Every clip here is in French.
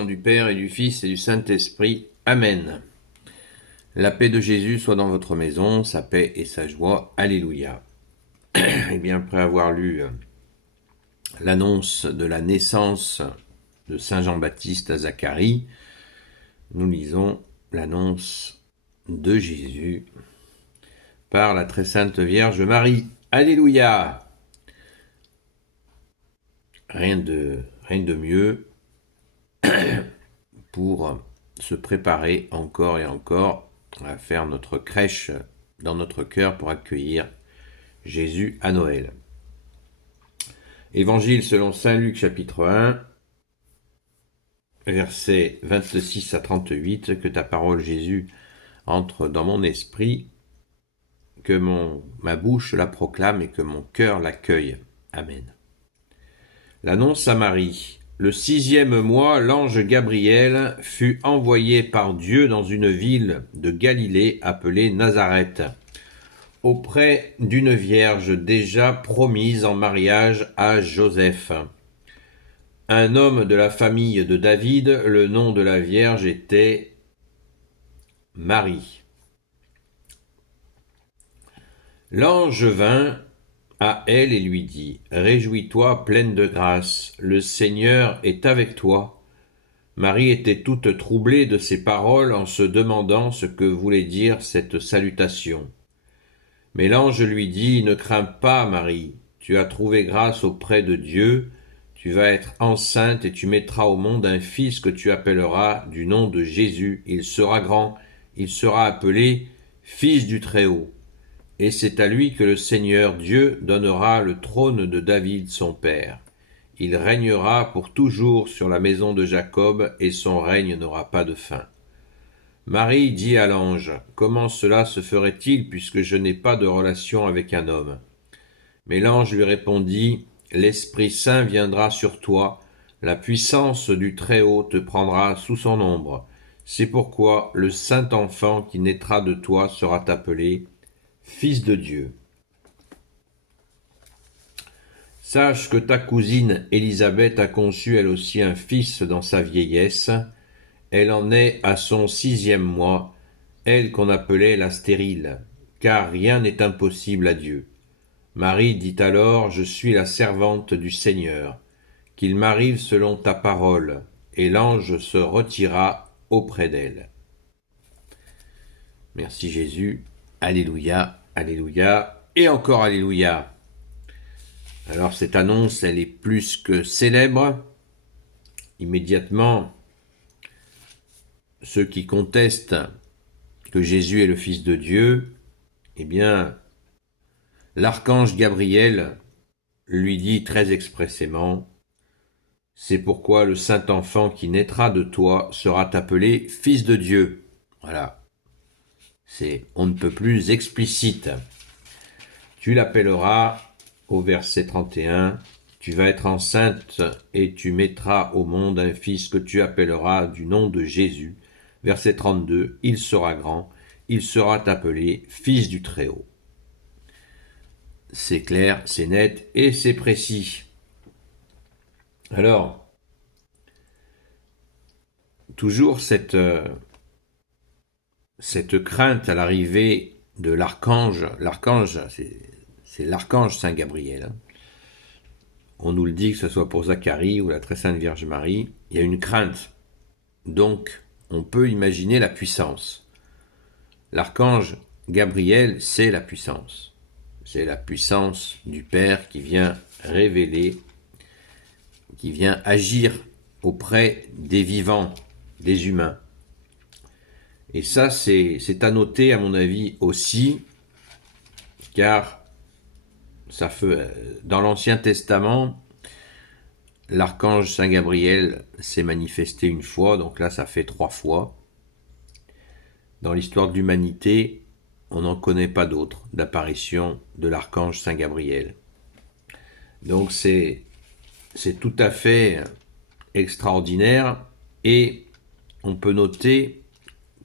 Au nom du Père et du Fils et du Saint-Esprit. Amen. La paix de Jésus soit dans votre maison, sa paix et sa joie. Alléluia. Et bien, après avoir lu l'annonce de la naissance de Saint Jean-Baptiste à Zacharie, nous lisons l'annonce de Jésus par la très sainte Vierge Marie. Alléluia. Rien de mieux pour se préparer encore et encore à faire notre crèche dans notre cœur pour accueillir Jésus à Noël. Évangile selon saint Luc chapitre 1, versets 26 à 38, que ta parole Jésus entre dans mon esprit, que ma bouche la proclame et que mon cœur l'accueille. Amen. L'annonce à Marie. Le 6e mois, l'ange Gabriel fut envoyé par Dieu dans une ville de Galilée appelée Nazareth, auprès d'une vierge déjà promise en mariage à Joseph, un homme de la famille de David. Le nom de la vierge était Marie. L'ange vint à elle et lui dit : « Réjouis-toi, pleine de grâce, le Seigneur est avec toi. » Marie était toute troublée de ces paroles en se demandant ce que voulait dire cette salutation. Mais l'ange lui dit : « Ne crains pas, Marie, tu as trouvé grâce auprès de Dieu, tu vas être enceinte et tu mettras au monde un fils que tu appelleras du nom de Jésus. Il sera grand, il sera appelé Fils du Très-Haut. Et c'est à lui que le Seigneur Dieu donnera le trône de David son père. Il régnera pour toujours sur la maison de Jacob, et son règne n'aura pas de fin. » Marie dit à l'ange : « Comment cela se ferait-il, puisque je n'ai pas de relation avec un homme ? » Mais l'ange lui répondit : « L'Esprit Saint viendra sur toi, la puissance du Très-Haut te prendra sous son ombre. C'est pourquoi le saint enfant qui naîtra de toi sera appelé Fils de Dieu. Sache que ta cousine Élisabeth a conçu elle aussi un fils dans sa vieillesse. Elle en est à son 6e mois, elle qu'on appelait la stérile, car rien n'est impossible à Dieu. Marie dit alors : « Je suis la servante du Seigneur, qu'il m'arrive selon ta parole. » Et l'ange se retira auprès d'elle. Merci Jésus. Alléluia, alléluia, et encore alléluia. Alors cette annonce, elle est plus que célèbre. Immédiatement, ceux qui contestent que Jésus est le Fils de Dieu, eh bien, l'archange Gabriel lui dit très expressément : « C'est pourquoi le saint enfant qui naîtra de toi sera appelé Fils de Dieu. » Voilà. C'est on ne peut plus explicite. Tu l'appelleras, au verset 31, tu vas être enceinte et tu mettras au monde un fils que tu appelleras du nom de Jésus. Verset 32, il sera grand, il sera appelé Fils du Très-Haut. C'est clair, c'est net et c'est précis. Alors, toujours cette crainte à l'arrivée de l'archange. L'archange, c'est l'archange Saint Gabriel. On nous le dit, que ce soit pour Zacharie ou la très sainte Vierge Marie, il y a une crainte. Donc, on peut imaginer la puissance. L'archange Gabriel, c'est la puissance. C'est la puissance du Père qui vient révéler, qui vient agir auprès des vivants, des humains. Et ça, c'est à noter, à mon avis, aussi, car dans l'Ancien Testament, l'archange Saint Gabriel s'est manifesté une fois, donc là, ça fait 3 fois. Dans l'histoire de l'humanité, on n'en connaît pas d'autres d'apparition de l'archange Saint Gabriel. Donc c'est tout à fait extraordinaire, et on peut noter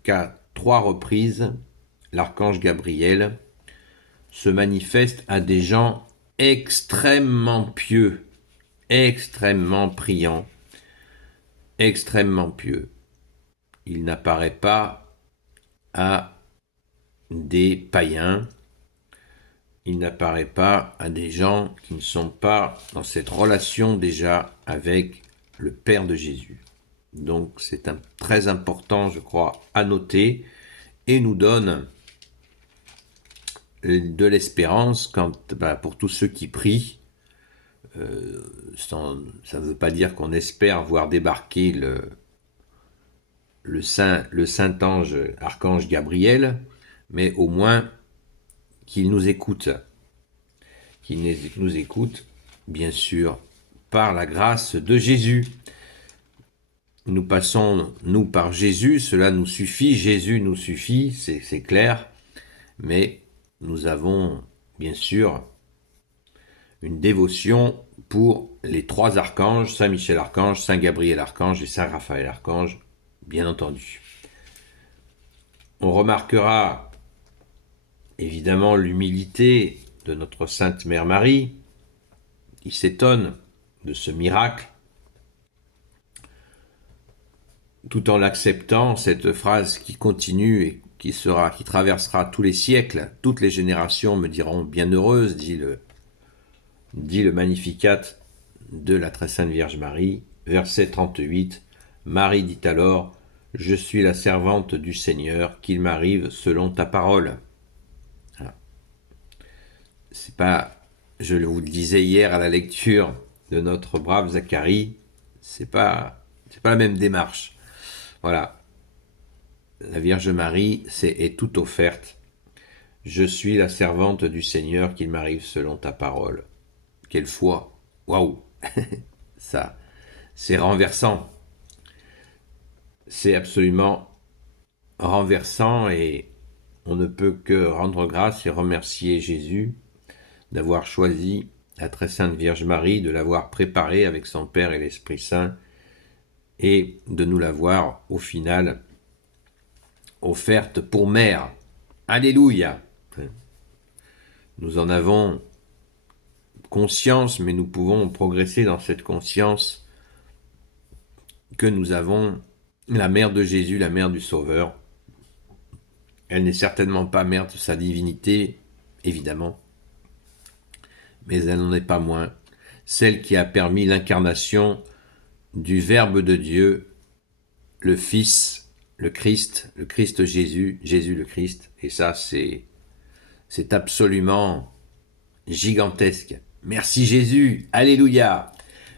qu'à 3 reprises, l'archange Gabriel se manifeste à des gens extrêmement pieux, extrêmement priants, extrêmement pieux. Il n'apparaît pas à des païens, il n'apparaît pas à des gens qui ne sont pas dans cette relation déjà avec le Père de Jésus. Donc c'est très important, je crois, à noter et nous donne de l'espérance pour tous ceux qui prient. Ça ne veut pas dire qu'on espère voir débarquer le saint ange, archange Gabriel, mais au moins qu'il nous écoute. Qu'il nous écoute, bien sûr, par la grâce de Jésus. Nous passons, nous, par Jésus, cela nous suffit, Jésus nous suffit, c'est clair, mais nous avons, bien sûr, une dévotion pour les trois archanges, Saint Michel Archange, Saint Gabriel Archange et Saint Raphaël Archange, bien entendu. On remarquera évidemment l'humilité de notre Sainte Mère Marie, qui s'étonne de ce miracle, tout en l'acceptant, cette phrase qui continue et qui traversera tous les siècles, toutes les générations me diront bienheureuse, dit le Magnificat de la Très Sainte Vierge Marie, verset 38, Marie dit alors, je suis la servante du Seigneur, qu'il m'arrive selon ta parole. Voilà. C'est pas, je vous le disais hier à la lecture de notre brave Zacharie, c'est pas la même démarche. Voilà, la Vierge Marie est toute offerte. Je suis la servante du Seigneur, qu'il m'arrive selon ta parole. Quelle foi! Waouh! Ça, c'est renversant. C'est absolument renversant et on ne peut que rendre grâce et remercier Jésus d'avoir choisi la très sainte Vierge Marie, de l'avoir préparée avec son Père et l'Esprit Saint et de nous l'avoir au final offerte pour mère. Alléluia! Nous en avons conscience, mais nous pouvons progresser dans cette conscience que nous avons la mère de Jésus, la mère du Sauveur. Elle n'est certainement pas mère de sa divinité, évidemment, mais elle n'en est pas moins celle qui a permis l'incarnation du Verbe de Dieu, le Fils, le Christ Jésus, Jésus le Christ, et ça c'est absolument gigantesque. Merci Jésus, alléluia.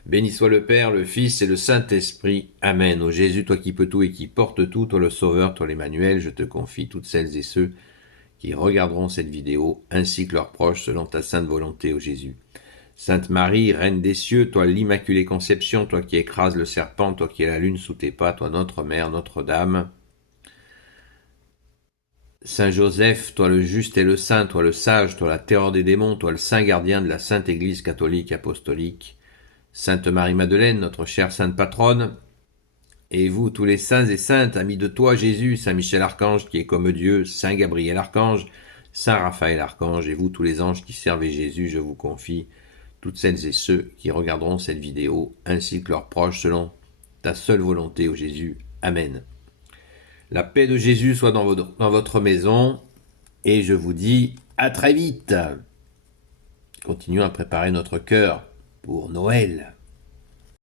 Béni soit le Père, le Fils et le Saint-Esprit. Amen. Ô Jésus, toi qui peux tout et qui portes tout, toi le Sauveur, toi l'Emmanuel, je te confie toutes celles et ceux qui regarderont cette vidéo, ainsi que leurs proches, selon ta sainte volonté, ô Jésus. Sainte Marie, Reine des cieux, toi l'Immaculée Conception, toi qui écrases le serpent, toi qui es la lune sous tes pas, toi notre Mère, Notre-Dame. Saint Joseph, toi le juste et le saint, toi le sage, toi la terreur des démons, toi le saint gardien de la Sainte Église catholique apostolique. Sainte Marie-Madeleine, notre chère sainte patronne, et vous, tous les saints et saintes, amis de toi, Jésus, Saint Michel Archange, qui est comme Dieu, Saint Gabriel Archange, Saint Raphaël Archange, et vous, tous les anges qui servez Jésus, je vous confie toutes celles et ceux qui regarderont cette vidéo, ainsi que leurs proches, selon ta seule volonté, ô Jésus. Amen. La paix de Jésus soit dans votre maison, et je vous dis à très vite. Continuons à préparer notre cœur pour Noël.